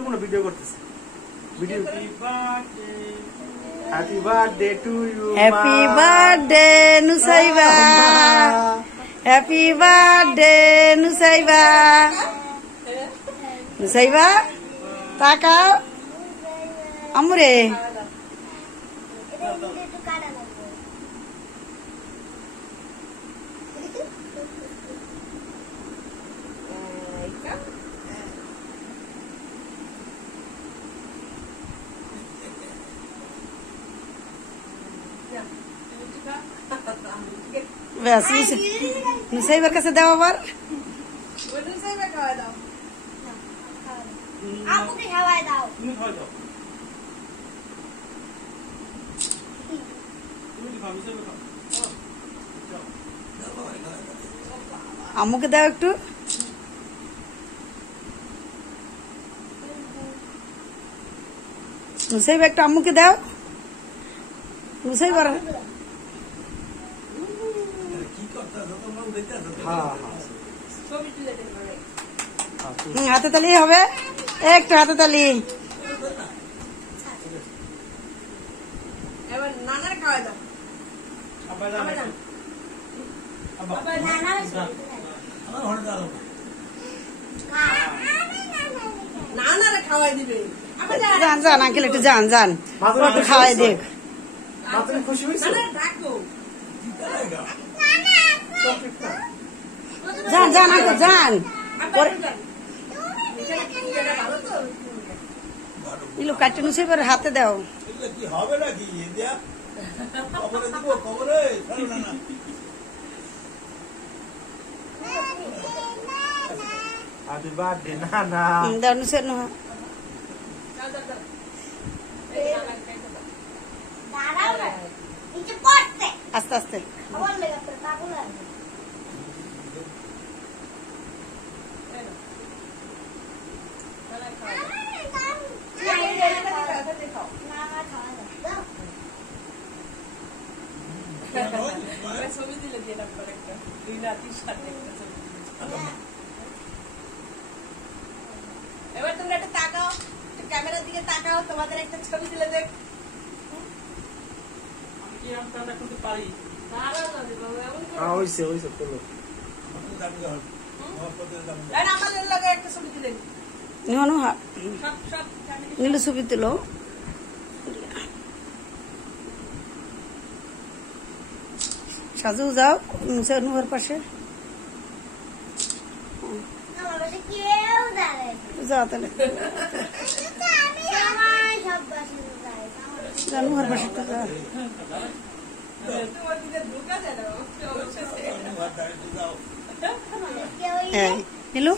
গুরুত্বপূর্ণ ভিডিও করতেছে। Video happy birthday to you. Happy birthday Nusaiba, happy birthday Nusaiba. Nusaiba তাকাও আমরে। ব্যাস নুসাইবার কাছে দাও আবার। আম্মুকে দাও একটু। নুসাইবা একটু আম্মুকে দাও। নুসাইবার হাতে তালি হবে, একটু হাতে তালি। নানার খাওয়াই দাও। নানারে খাওয়াই দিবে। যান যান আঙ্কেল একটু যান যান একটু খাওয়াই দেখ। খুশি হয়েছে? যান যান আঙ্কেল যান। ইলো কাটে নুসাইবার হাতে দাও। কি হবে নাকি কবরে দিব কবরে হ্যাপি বার্থডে নানা। দাও নুসাই না আস্তে আস্তে। ছবি দিলে দিলাম একটা দুই রাতির সাথে একটা ছবি। এবার তোমরা একটা তাকাও, ক্যামেরার দিকে তাকাও, তোমাদের একটা ছবি দিলে দেখ। আমি কি আমটা করতে পারি? আমাদের লাগে একটা ছবি দিলে নীলু ছবি তুল। সাজু যাও নুহার পাশে যাও তাহলে নুহার পাশে তো যা। নীলু